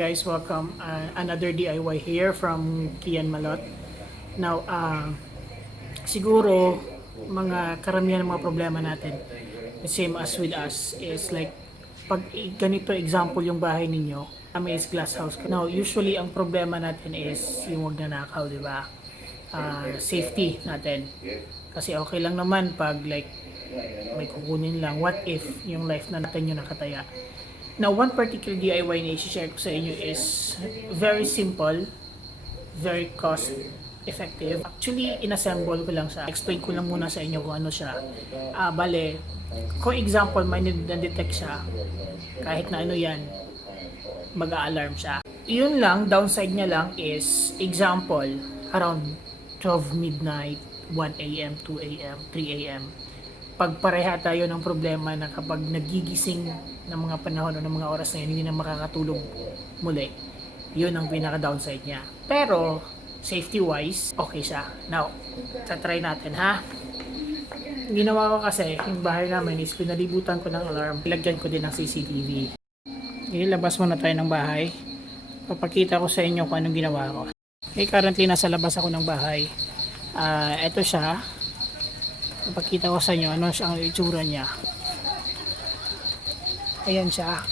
guys, welcome. Another DIY here from Kian Malot. Now, siguro mga karamihan ng mga problema natin, the same as with us, is like pag ganito example yung bahay ninyo, kami is glass house. Now, usually ang problema natin is yung wag nanakaw, di ba? Safety natin. Kasi okay lang naman pag like may kukunin lang. What if yung life na natin yung nakataya? Now, one particular DIY na i-share ko sa inyo is very simple, very cost effective. Actually, inassemble ko lang siya. Explain ko lang muna sa inyo kung ano siya. Bale, kung example, may na-detect siya, kahit na ano yan, mag-a-alarm siya. Yun lang, downside niya lang is, example, around 12 midnight, 1 a.m., 2 a.m., 3 a.m. Pagpareha tayo ng problema na kapag nagigising ng mga panahon o ng mga oras na yun, hindi na makakatulog muli. Yun ang pinaka-downside niya. Pero, safety-wise, okay siya. Now, tatry natin ha. Ginawa ko kasi, yung bahay namin is pinalibutan ko ng alarm. Ilagyan ko din ng CCTV. Ilabas muna tayo ng bahay. Papakita ko sa inyo kung anong ginawa ko. Okay, currently nasa labas ako ng bahay. Ito siya. Ipakita ko sa inyo ano ang itsura niya. Ayan siya.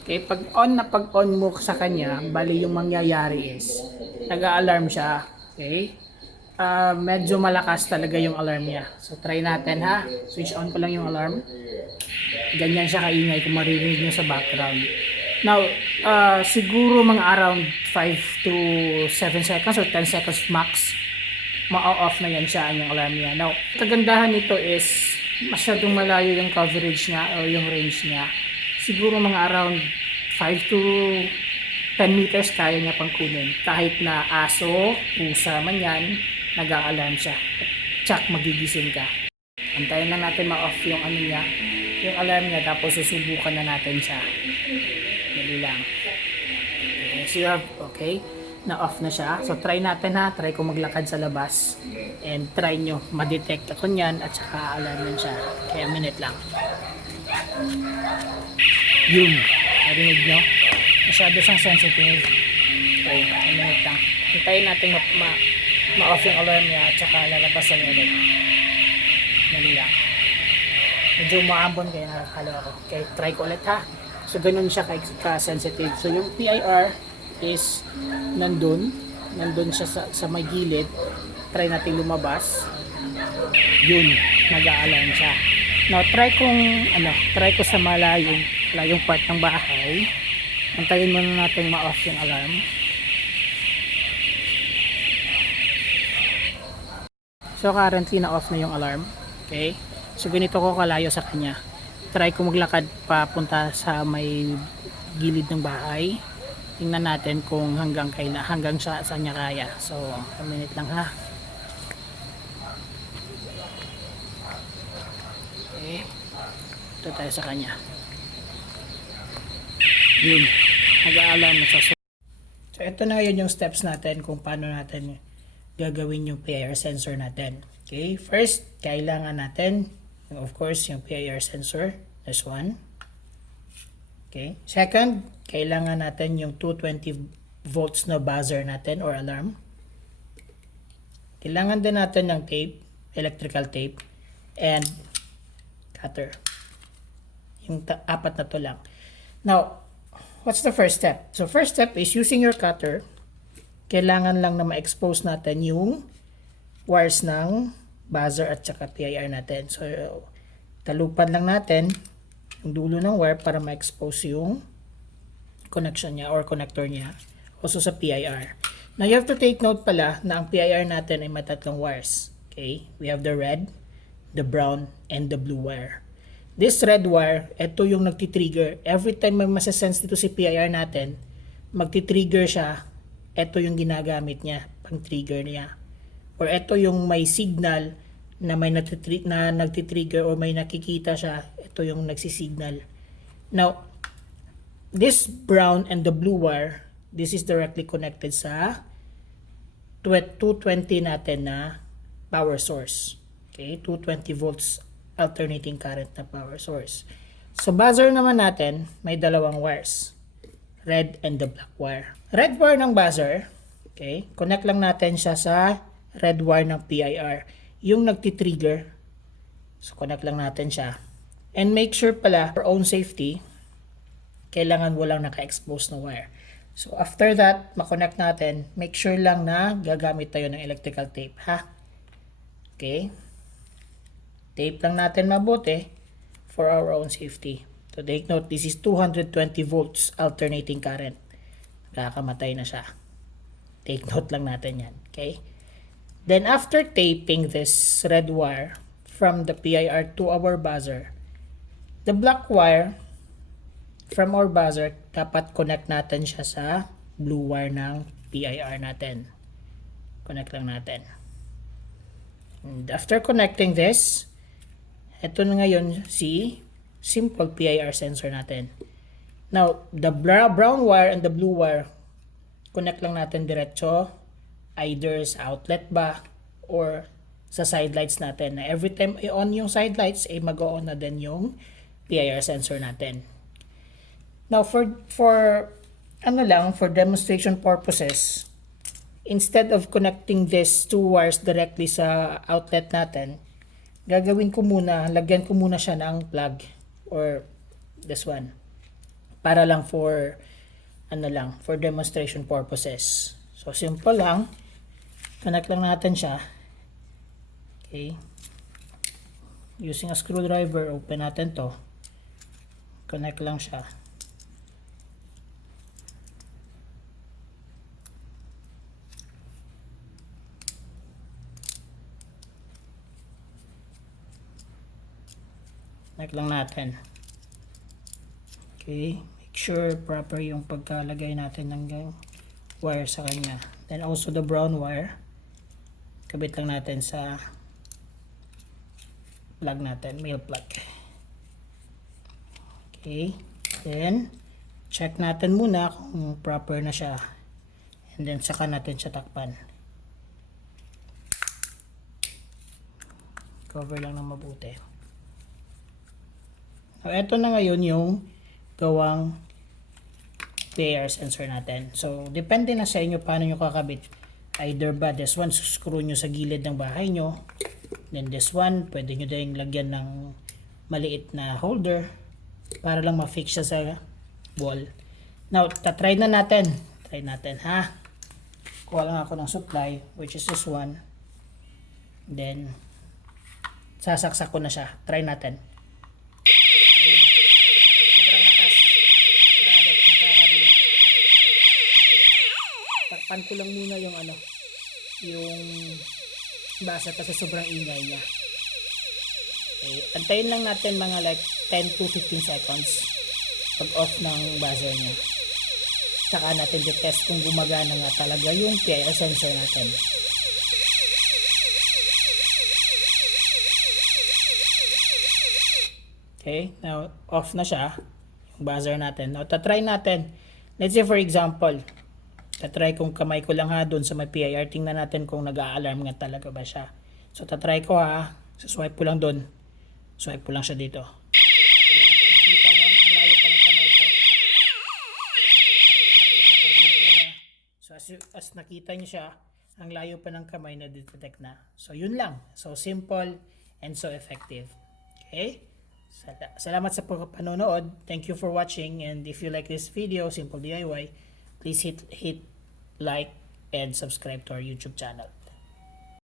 Okay, pag on mo sa kanya, bali yung mangyayari is nag-a-alarm siya. Okay? Medyo malakas talaga yung alarm niya. So try natin ha. Switch on ko lang yung alarm. Ganyan siya kaingay kung maririnig niyo sa background. Now, siguro mga around 5 to 7 seconds or 10 seconds max, ma-off na yan siya yung alarm niya. Now, kagandahan nito is masyadong malayo yung coverage niya o yung range niya. Siguro mga around 5 to 10 meters kaya niya pang kunin. Kahit na aso, pusa man yan, nag-a-alarm siya. Tsak, magigising ka. Antayin na natin ma-off yung ano niya, yung alarm niya, tapos susubukan na natin siya. Dali lang. Okay, so you have, okay, na-off na siya. So, try natin ha. Try ko maglakad sa labas. And try nyo ma-detect ako nyan at saka alarm siya. Kaya minute lang. Yun. Narinig nyo? Masyado siyang sensitive. Okay, minute lang. Hintayin natin ma-off yung alarm niya at saka lalabas na ulit. Dali lang. Medyo maambon kaya nakakalo ako. Okay, try ko ulit ha. So, ganun siya ka-sensitive. So, yung PIR is nandun siya sa may gilid. Try natin lumabas. Yun, nag-a-alarm siya. Now, try ko sa malayong part ng bahay. Antayin muna natin ma-off yung alarm. So, currently na-off na yung alarm. Okay? So, ganito ko kalayo sa kanya. Try ko maglakad papunta sa may gilid ng bahay. Tingnan natin kung hanggang saan niya kaya. So, a minute lang ha. Okay. Ito tayo sa kanya. Yun. Nag-a-alarm na siya. So, ito na yun yung steps natin kung paano natin gagawin yung PIR sensor natin. Okay. First, kailangan natin, of course, yung PIR sensor. This one. Okay. Second, kailangan natin yung 220 volts na buzzer natin or alarm. Kailangan din natin ng tape, electrical tape, and cutter. Yung apat na to lang. Now, what's the first step? So, first step is using your cutter. Kailangan lang na ma-expose natin yung wires ng buzzer at saka PIR natin. So, talupad lang natin yung dulo ng wire para ma-expose yung connection niya or connector niya. Also sa PIR. Now, you have to take note pala na ang PIR natin ay may tatlong wires. Okay? We have the red, the brown, and the blue wire. This red wire, ito yung nagtitrigger. Every time may masasense dito si PIR natin, magtitrigger siya. Ito yung ginagamit niya, pang-trigger niya. Or ito yung may signal na may nagtitrigger or may nakikita siya. Ito yung nagsisignal. Now, this brown and the blue wire, this is directly connected sa 220 natin na power source. Okay, 220 volts alternating current na power source. So, buzzer naman natin, may dalawang wires. red and the black wire. Red wire ng buzzer, okay, connect lang natin siya sa red wire ng PIR. Yung nagtitrigger, so connect lang natin siya. And make sure pala, for own safety, kailangan walang naka-expose na wire. So after that, makonect natin, make sure lang na gagamit tayo ng electrical tape, ha? Okay? Tape lang natin mabuti for our own safety. So take note, this is 220 volts alternating current. Kakamatay na siya. Take note lang natin yan. Okay? Then after taping this red wire from the PIR to our buzzer, the black wire from our buzzer, dapat connect natin siya sa blue wire ng PIR natin. Connect lang natin. And after connecting this, ito na ngayon si simple PIR sensor natin. Now, the brown wire and the blue wire, connect lang natin diretso, either sa outlet ba or sa side lights natin. Na every time i-on yung side lights, ay mag-on na din yung PIR sensor natin. Now, for demonstration purposes, instead of connecting these two wires directly sa outlet natin, gagawin ko muna, lagyan ko muna siya ng plug or this one. Para lang for for demonstration purposes. So simple lang. Connect lang natin siya. Okay. Using a screwdriver, open natin to. Connect lang siya. Connect lang natin. Okay. Make sure proper yung pagkalagay natin ng wire sa kanya. Then also the brown wire. Kabit lang natin sa plug natin, male plug. Okay. Then check natin muna kung proper na siya. And then saka natin siya takpan. Cover lang ng mabuti. So, ito na ngayon yung gawang PIR sensor natin. So, depende na sa inyo paano nyo kakabit. Either ba this one, screw nyo sa gilid ng bahay nyo. Then this one, pwede nyo din lagyan ng maliit na holder para lang ma-fix siya sa wall. Now, tatry na natin. Try natin, ha? Kuha lang ako ng supply, which is this one. Then, sasaksak ko na siya. Try natin. Sobrang lakas. Grabe, nakakabili. Takpan ko lang muna yung yung basa kasi sobrang ingay niya. Okay, antayin lang natin mga like 10 to 15 seconds pag off ng buzzer niya. Saka natin i-test kung gumagana nga talaga yung PIR sensor natin. Okay, now off na siya yung buzzer natin. Now tatry natin. Let's say for example, tatry kung kamay ko lang ha doon sa may PIR. Tingnan natin kung nag-a-alarm nga talaga ba siya. So tatry ko ha. So swipe ko lang doon. Swipe ko lang siya dito. Yun. Nakita nyo, ang layo pa ng kamay ko. So as nakita nyo siya, ang layo pa ng kamay na detect na. So yun lang. So simple and so effective. Okay? Salamat sa panonood. Thank you for watching. And if you like this video, Simple DIY, please hit like and subscribe to our YouTube channel.